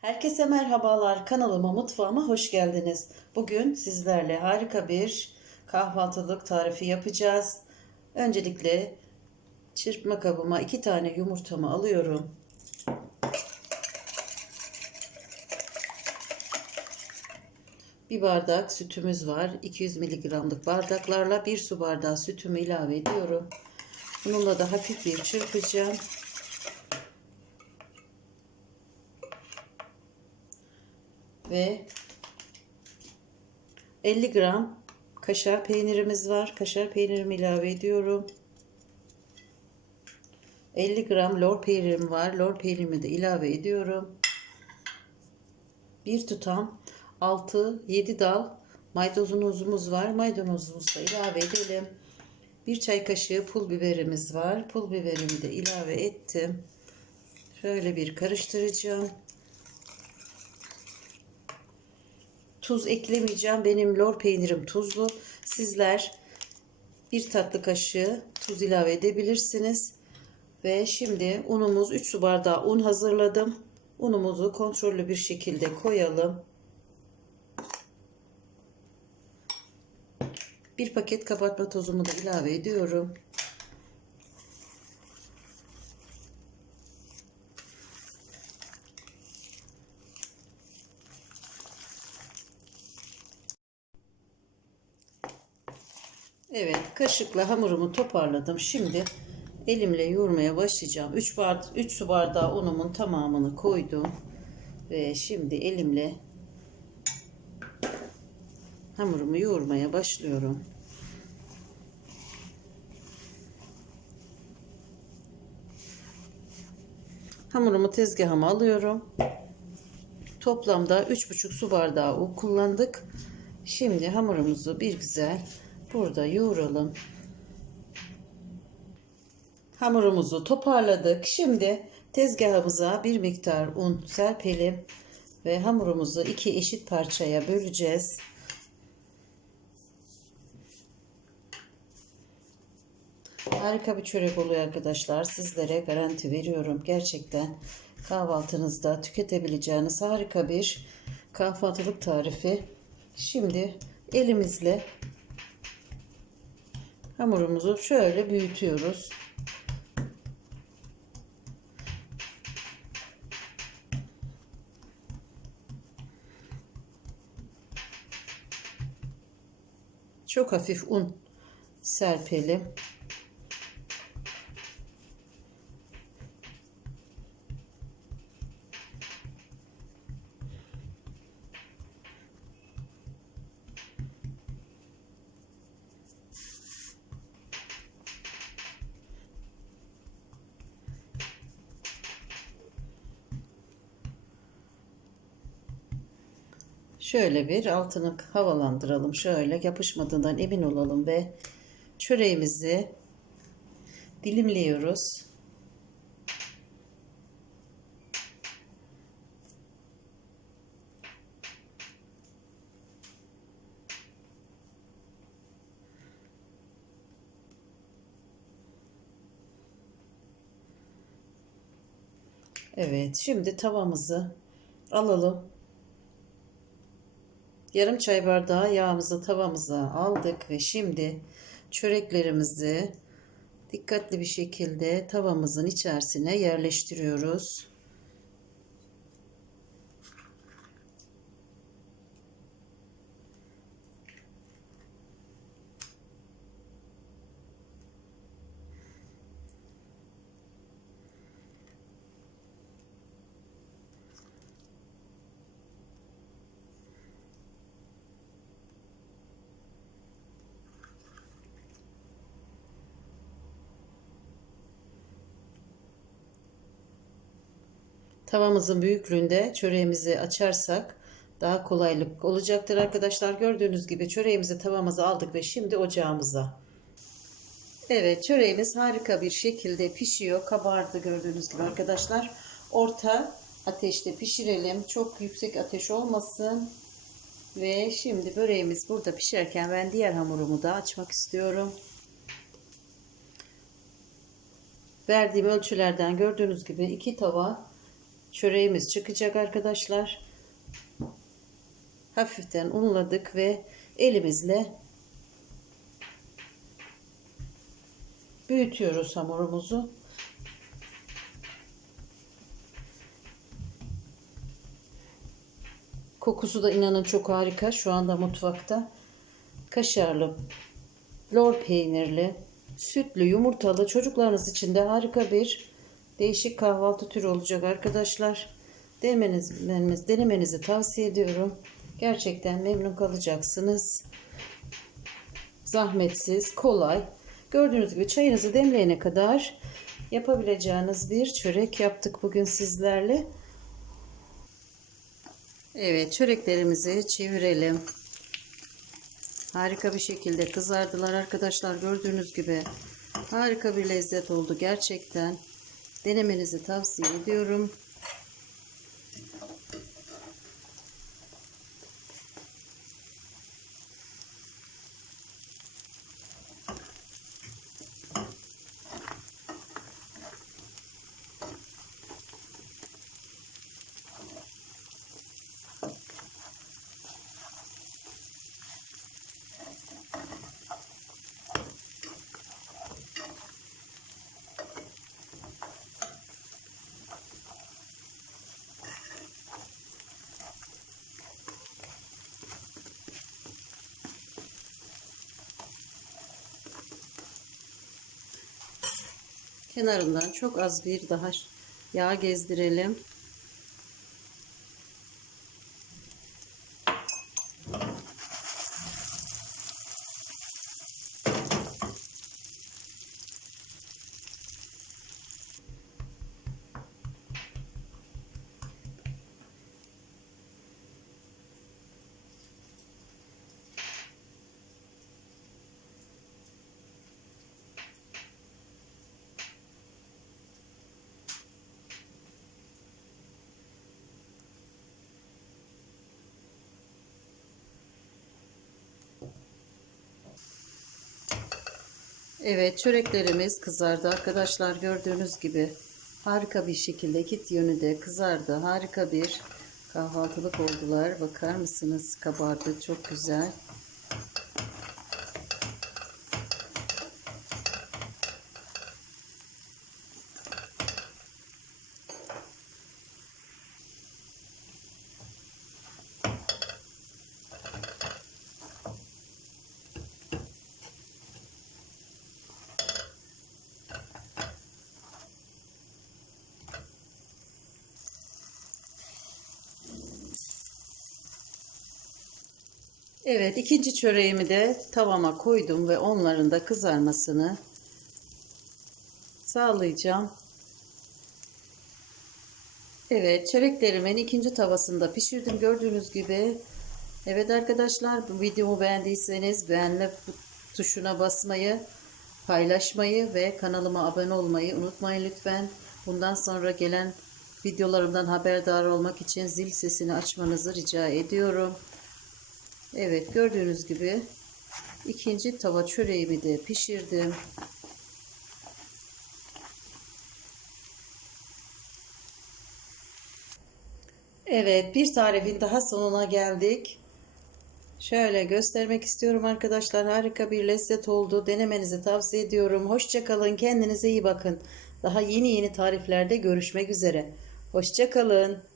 Herkese merhabalar. Kanalıma, mutfağıma hoş geldiniz. Bugün sizlerle harika bir kahvaltılık tarifi yapacağız. Öncelikle çırpma kabıma iki tane yumurtamı alıyorum. Bir bardak sütümüz var. 200 miligramlık bardaklarla bir su bardağı sütümü ilave ediyorum. Bununla da hafif bir çırpacağım. Ve 50 gram kaşar peynirimiz var. Kaşar peynirimi ilave ediyorum. 50 gram lor peynirim var. Lor peynirimi de ilave ediyorum. Bir tutam 6-7 dal maydanozumuz var. Maydanozumuzu da ilave edelim. Bir çay kaşığı pul biberimiz var. Pul biberimi de ilave ettim. Şöyle bir karıştıracağım. Tuz eklemeyeceğim. Benim lor peynirim tuzlu. Sizler bir tatlı kaşığı tuz ilave edebilirsiniz. Ve şimdi unumuz 3 su bardağı un hazırladım. Unumuzu kontrollü bir şekilde koyalım. Bir paket kabartma tozumu da ilave ediyorum. Evet, kaşıkla hamurumu toparladım. Şimdi elimle yoğurmaya başlayacağım. 3 bard 3 su bardağı unumun tamamını koydum. Ve şimdi elimle hamurumu yoğurmaya başlıyorum. Hamurumu tezgahıma alıyorum. Toplamda 3,5 su bardağı un kullandık. Şimdi hamurumuzu bir güzel burada yoğuralım. Hamurumuzu toparladık. Şimdi tezgahımıza bir miktar un serpelim ve hamurumuzu iki eşit parçaya böleceğiz. Harika bir çörek oluyor arkadaşlar. Sizlere garanti veriyorum. Gerçekten kahvaltınızda tüketebileceğiniz harika bir kahvaltılık tarifi. Şimdi elimizle hamurumuzu şöyle büyütüyoruz. Çok hafif un serpelim. Şöyle bir altını havalandıralım. Şöyle yapışmadığından emin olalım ve çöreğimizi dilimliyoruz. Evet, şimdi tavamızı alalım. Yarım çay bardağı yağımızı tavamıza aldık ve şimdi çöreklerimizi dikkatli bir şekilde tavamızın içerisine yerleştiriyoruz. Tavamızın büyüklüğünde çöreğimizi açarsak daha kolaylık olacaktır arkadaşlar. Gördüğünüz gibi çöreğimizi tavamıza aldık ve şimdi ocağımıza. Evet çöreğimiz harika bir şekilde pişiyor. Kabardı gördüğünüz gibi arkadaşlar. Orta ateşte pişirelim. Çok yüksek ateş olmasın. Ve şimdi böreğimiz burada pişerken ben diğer hamurumu da açmak istiyorum. Verdiğim ölçülerden gördüğünüz gibi iki tava çöreğimiz çıkacak arkadaşlar. Hafiften unladık ve elimizle büyütüyoruz hamurumuzu. Kokusu da inanın çok harika. Şu anda mutfakta kaşarlı, lor peynirli, sütlü, yumurtalı çocuklarınız için de harika bir değişik kahvaltı türü olacak arkadaşlar. Denemeniz, denemenizi tavsiye ediyorum. Gerçekten memnun kalacaksınız. Zahmetsiz, kolay. Gördüğünüz gibi çayınızı demleyene kadar yapabileceğiniz bir çörek yaptık bugün sizlerle. Evet çöreklerimizi çevirelim. Harika bir şekilde kızardılar arkadaşlar gördüğünüz gibi. Harika bir lezzet oldu gerçekten. Denemenizi tavsiye ediyorum. Kenarından çok az bir daha yağ gezdirelim. Evet çöreklerimiz kızardı. Arkadaşlar gördüğünüz gibi harika bir şekilde iki yönü de kızardı. Harika bir kahvaltılık oldular. Bakar mısınız? Kabardı. Çok güzel Evet ikinci çöreğimi de tavama koydum ve onların da kızarmasını sağlayacağım. Evet çöreklerimin ikinci tavasında pişirdim gördüğünüz gibi. Evet arkadaşlar bu videomu beğendiyseniz beğenme tuşuna basmayı, paylaşmayı ve kanalıma abone olmayı unutmayın lütfen. Bundan sonra gelen videolarımdan haberdar olmak için zil sesini açmanızı rica ediyorum. Evet gördüğünüz gibi ikinci tava çöreğimi de pişirdim. Evet bir tarifin daha sonuna geldik. Şöyle göstermek istiyorum arkadaşlar. Harika bir lezzet oldu. Denemenizi tavsiye ediyorum. Hoşçakalın. Kendinize iyi bakın. Daha yeni yeni tariflerde görüşmek üzere. Hoşçakalın.